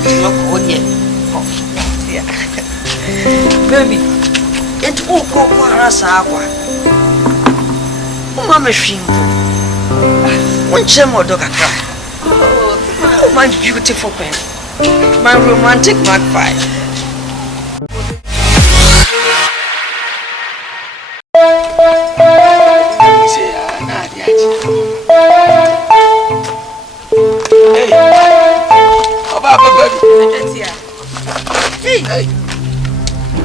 Ntoma ko ye. Baby, it will go for us. Mama, me shimbo. One chemodo cry. Oh, my beautiful pen. My romantic magpie.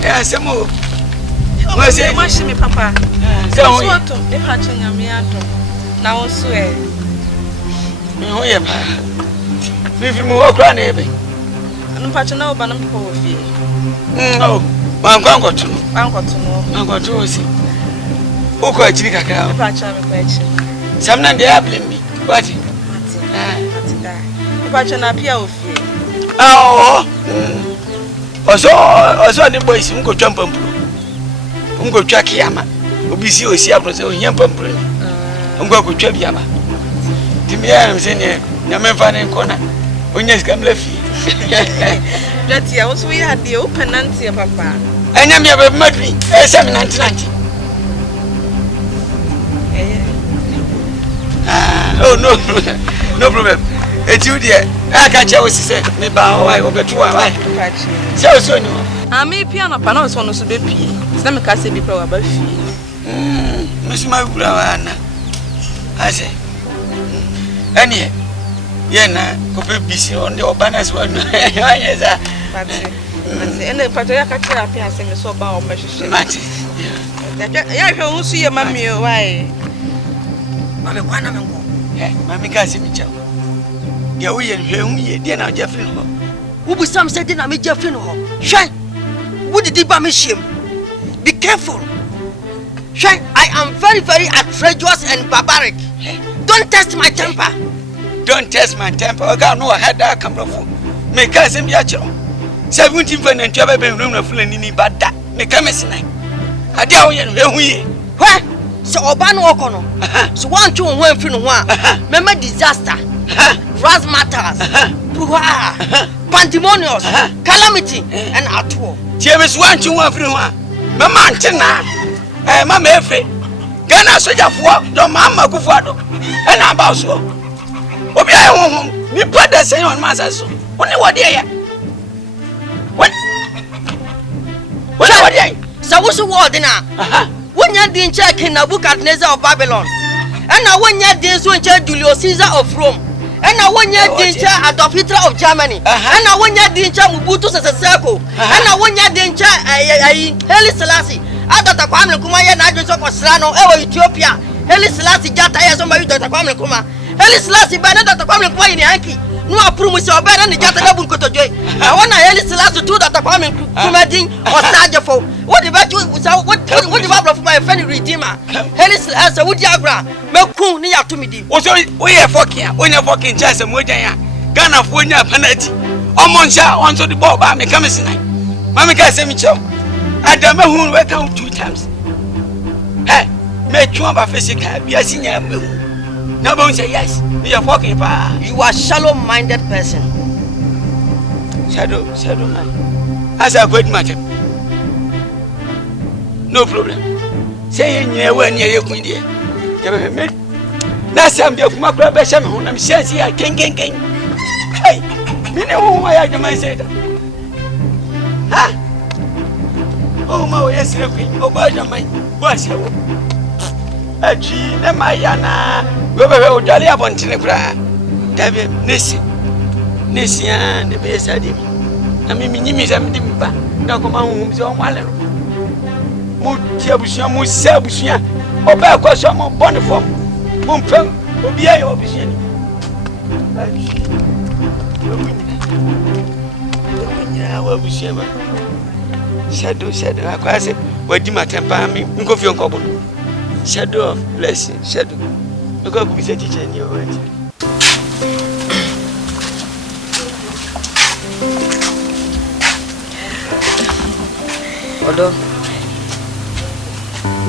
Hey, some more. What's it? Me, Papa. So, what? If I change your meadow, now swear. Oh, yeah, if you move around, I'm patching over and poor fee. Oh, I'm going to know. I'm going to see. Oh, quite a cow. Some night they are blaming me. What? If I turn up here with you. Oh, also, the boys who go jump and go track Yama. Obisi o si abro se o hia pampre. Ngwa ko twa biama. Timi am se ne na memfa ne nkona. Onya skam la fi. That ya so we had the open nanti papa. Anya me be madri. E se me nanti. Oh no. No problem. Eti dia. Aka cha wo se me ba o wai obetu wa wai. Se o so ni. Me piano pa na so no so be pie. Se me ka se bi pra wa ba fi. Musima wana ase ani yena ko pe bisi on the obanas one anyeza pati ene pato ya ka kira pia se me so ba o mehwehwe mati ya hwe unsu ye mami o wai mami kwana mengo mami ka se mi chawo ya wo ye hwe hu ye de na jefri no wo bu sam se de na me jefri no ho hwe wo didi ba me hiem be careful. I am very, very outrageous and barbaric. Don't test my temper. Don't test my temper. I got no head that come from. Make us in Yacho. 17 for the trouble been room of Fulani, but that make a mess. I doubt you. What? So, Obano Okono. So, 1, 2, 1, 3, 1. Remember disaster, razzmatazz, pandemonious, calamity, and at war. James 1, 2, 1, 3, 1. Mamma Tina. Mama Efe, Ghana soldier for your mama Kufado, and about so. Obi I home, me put the same on Master. Only what day? What? What are they? So, what's the word now? When you didn't check in Nebuchadnezzar of Babylon, and now when you didn't check Julius Caesar of Rome, and now when you didn't check Adolf Hitler of Germany, and now when you didn't check Mobutu Sese Seko, and now when you didn't check Haile Selassie. Dr. Kwame Nkrumah ya na adwo ko sra no e Ethiopia Haile Selassie jata ya so ma Dr. Kwame Nkrumah Haile Selassie ba na Dr. Kwame Nkrumah ni hanki no apuru mu se oba na jata na bunkotojoy na wona Haile Selassie to Dr. Kwame Nkrumah din Osajefo what the bet what the Bible of my friend redeemer Haile Selassie wo di agra mekun ni ya to me di wo so we ye fucking chance mo dan ya Ghana fo nya penalty omoncha on so the ball ba me come sinai mama ka se mi chew Adama who wake out 2 times. Hey, make you a physical. Be a senior. No one say yes. We are walking. You are shallow-minded person. Shadow man. As a good matter. No problem. Say you when you're going there. That's some of my brother. I'm saying I can't. Hey, you know who I am. I said, huh? Oh, my yes, oh, my what's your Achi, Namayana, whoever Jolly upon Tinebra, David, Nissi, and the best idea. I mean, I'm Dimba, now come on, who's on Wallow. Mutiabusia, Musabusia, or back was some more boniform. Mumpel, will be a obiscian. Shadow, I quite said, what do my temper me? Go for your couple. Shadow of blessing, shadow. Look up with a teacher in your word. Although,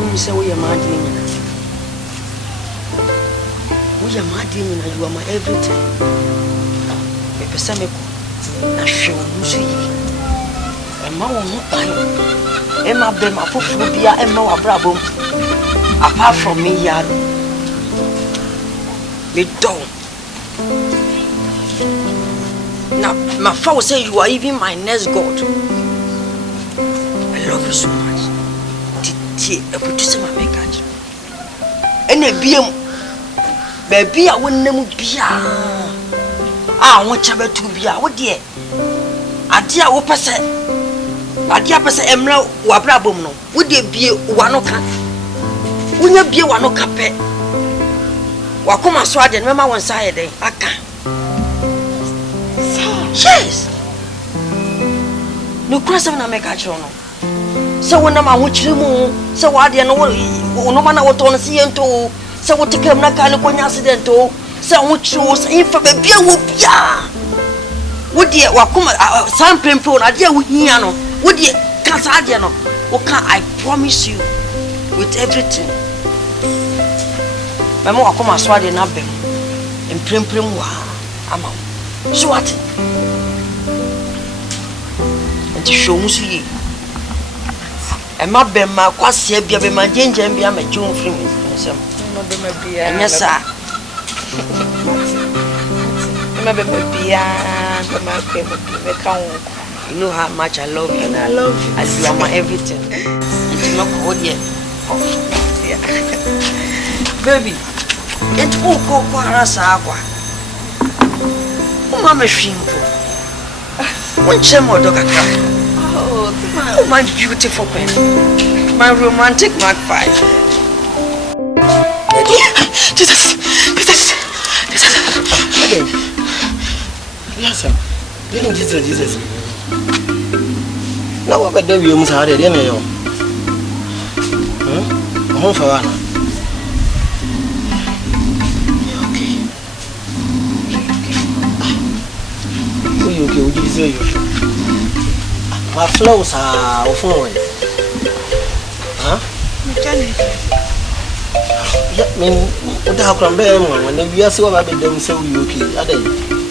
we say we are mad, you are my everything. na hwe wo so yi ema wo ho ban ema be ma foforo bia ema wa brabom apart from me yaro me don't. Now my father say you are even my next god. I love you so much. Titi e produce my message ene biem baby a wonnem bia ah won cha betu bia wo de ade a wo pese ade a pese emra wa brabom no wo de bie wa no ka wonya bie wa no ka pe wa koma so ade no ma won sa ye den aka yes no cross na make a chono so wona ma ho chire mu so wa de no no ma na wo to no se yento so wo tekam na ka ne konya accident o so ho chiro so infa ba bia wo bia wo de wa koma sam pempo na de wo hia no wo de ka sa de no wo ka I promise you with everything mama wa koma so ade na bem empremprem wa ama so what nti show musu yi ema bem ma kwase bia be ma jenjem bia ma chum free nsem no be ma bia anyasa ema be ma bia be ma ke me kan you know how much I love you and I love you as you are my everything nti ma ko die baby it ko kwara sa akwa uma me hwimpo wonche mo do kakra oh my beautiful queen my romantic mark 5 Jesus yes sir Jesus now what do you must have there na yo ho fa wa okay would you say you my flows are phone huh yeah mean what the how be when we are so about them say you okay adai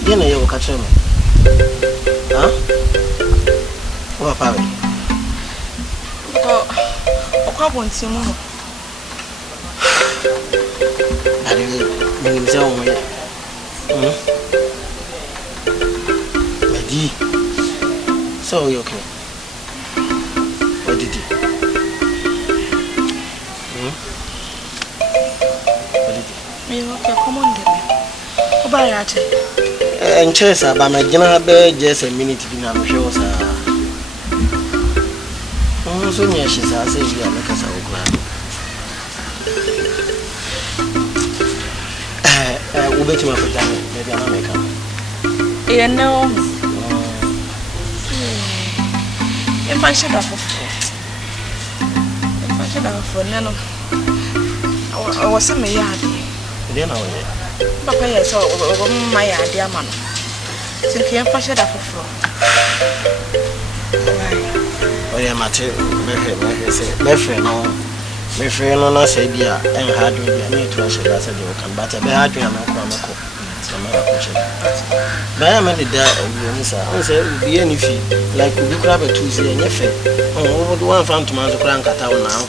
dey na you catch me huh what papa okwa bonti mu ari mean say o mo so you okay? What did you? What did you? You okay? Come on, baby. How about that? And chess about my dinner bed just a minute to be now. Show us. Oh, so yeah, she says we are making some grand. We'll bet you my family. Maybe I'm making. You know. If I should have no, I was a yard. Then I Papa, yes, my idea, man. Since you have should have oh, yeah, Matthew, my friend, no, say, dear, and hard to be a to us as a joke, but a bad dream of but I mean that I say be any fee like we grab a Tuesday and your oh, one found to man to crank at our now.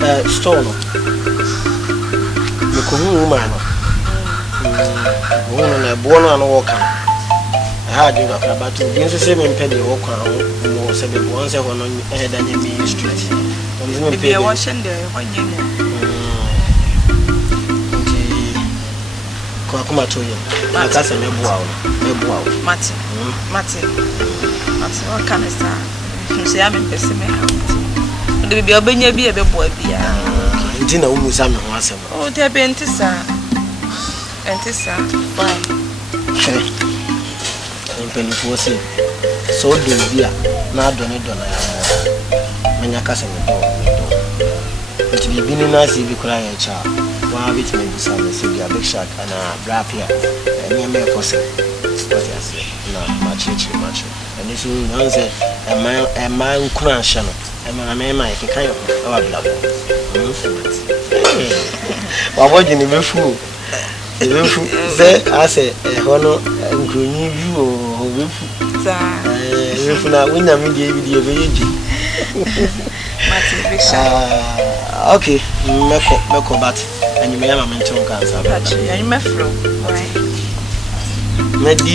Okay, stone. You come woman. Woman, a born and walk. I had you about to be the same in penny walk around more 7 once on head and your main street. Maybe I was in there when you Kuma to you. I got a Martin, what can I say? You say I'm in Pessime. The baby will be a boy. You didn't know who was oh, dear Bentissa. Bentissa. Why? I'm penny for say. So do dear. Now don't when your cousin will be being nice if you cry a child. One of it may be some a big shark and a brap here. And you may post it. What I say? No, much. And this will answer a man crash. And my man, I can kind of our blood. What would you never fool? Say, I say, honor, and green view or na when I mean the video. Okay, Meko bat, and you may have a mental cancer. And you may flow. Medi.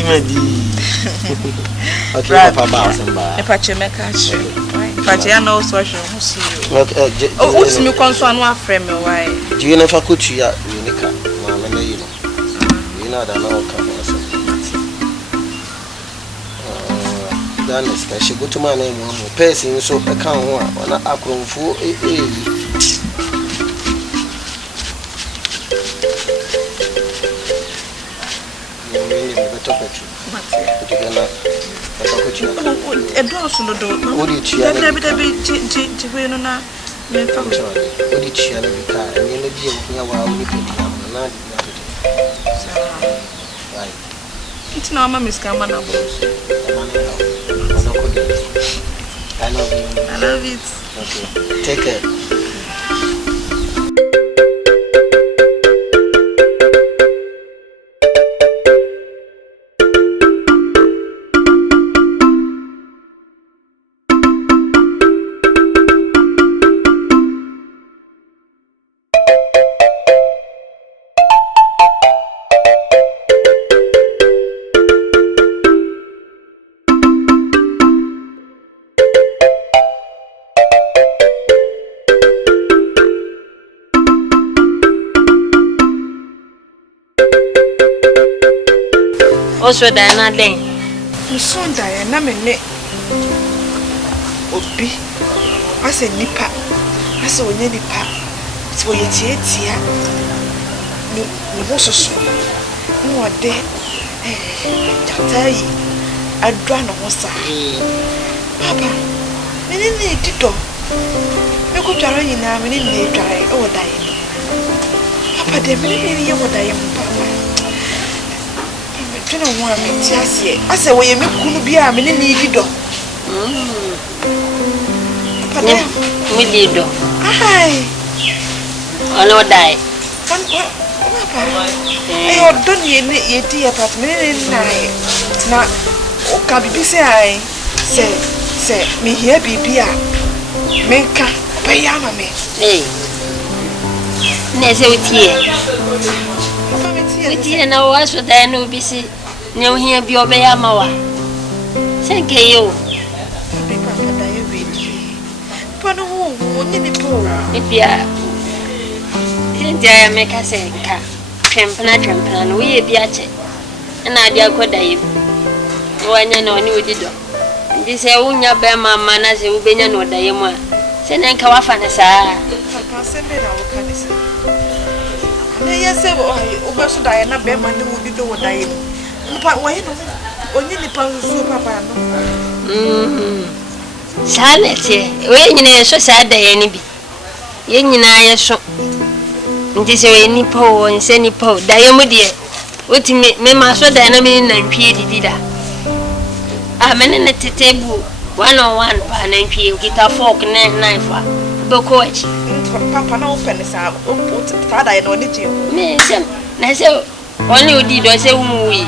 Okay, Papa, a patch make us. Patiano social. Oh, what's new concern? One frame away. Do you never could you at Unica? You know that all come. Then she go to my name, person so I can't want a crown for it's no mamma Miss Cameron. I love you. I love it. Okay. Take care. Also, Diana Dane. You saw Diana Mene Obi. I said, Nipa. I saw Nipa. It's for your tia. No, so soon. No, a day. Jatai. I drown on Mossa. Papa, Mene Dito. You could try in a minute dry or dying. Papa, the minute you were dying, Papa. I don't want me to say. I said, well, you could be a minute needed. We did. Aye. I know die. I don't need dear apartment. Now, can be say, I say, me here be beer. Make up, pay me. Hey, Nessie with you. And I was with the no busy. No, here be obey a mower. Thank you. If you are, make us say, Trampana, we be at it. And I dear could die. When you know, you did. And this is only a bear mamma, as you be no diamond. Send and come off and a sir. Yes, I Diana Beman would be the dying. But why only the pound soup, Papa? Sanity, when you so sad, any be. Yen and I so. This way, any po and send po, Diamond, dear. What you make my so dynamic and created. I'm in a table, 101 pan and create guitar fork and knife. Bocoach. Papa, no pennies out. Father, I know it you. Miss, I say, only did I say, we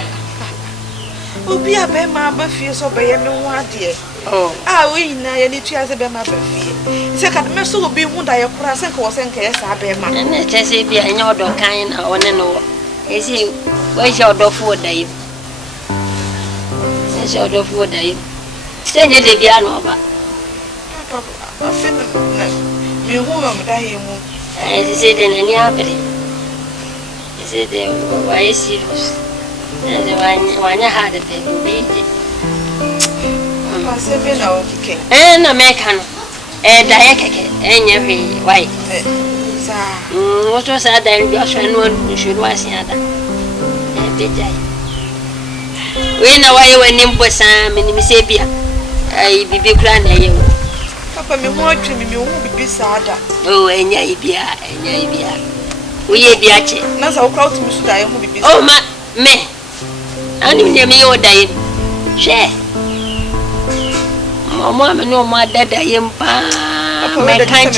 will be a bear, my fear so by no one dear. Oh, I we know any chance a bear, my fear. Second, Miss will be wound. I have crossed and course and case. I bear my and let us say, be a no dog kind. I want to know. Is he where's your dog for day? Says your dog for day. Send it the piano. I feel you won't die. I said, in any happening. He said, why is serious? And when I had a baby, and American, and Diaka, and every white. What was that? And one should was the other. We know why you went in for some in Mississippi. I be grand. Papa, me want to be sad. Oh, and Yabia, and Yabia. We be at it. Not so crowd to Mr. Diane will be. Oh, me. I knew me or dying. Share. Mamma, no more dead. I am my kind of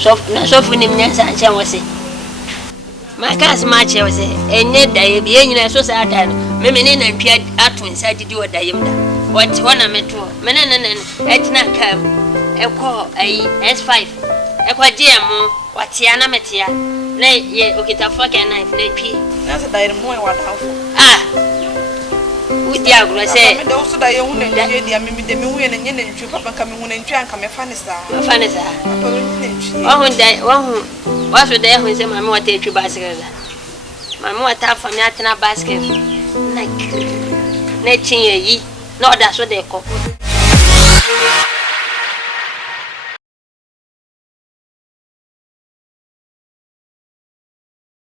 soft, not so for him. Yes, I was it. My cast match was a net day, being a society. Meaning and Pierre Atwin said to do a diamond. What one I met to Menan et not come. A call a S5. A quadrium, what Tiana Metia. Nay, ye, okay, a fucking knife, nay, P. That's a diamond. What Ah, with the agro say, also the young and the moon and yen and papa coming when and drink come a funny star. Funny, sir. One day, one was there when say my mother take you basket. My mother tap from Yatina basket. Like, netching ye, no, that's what they call.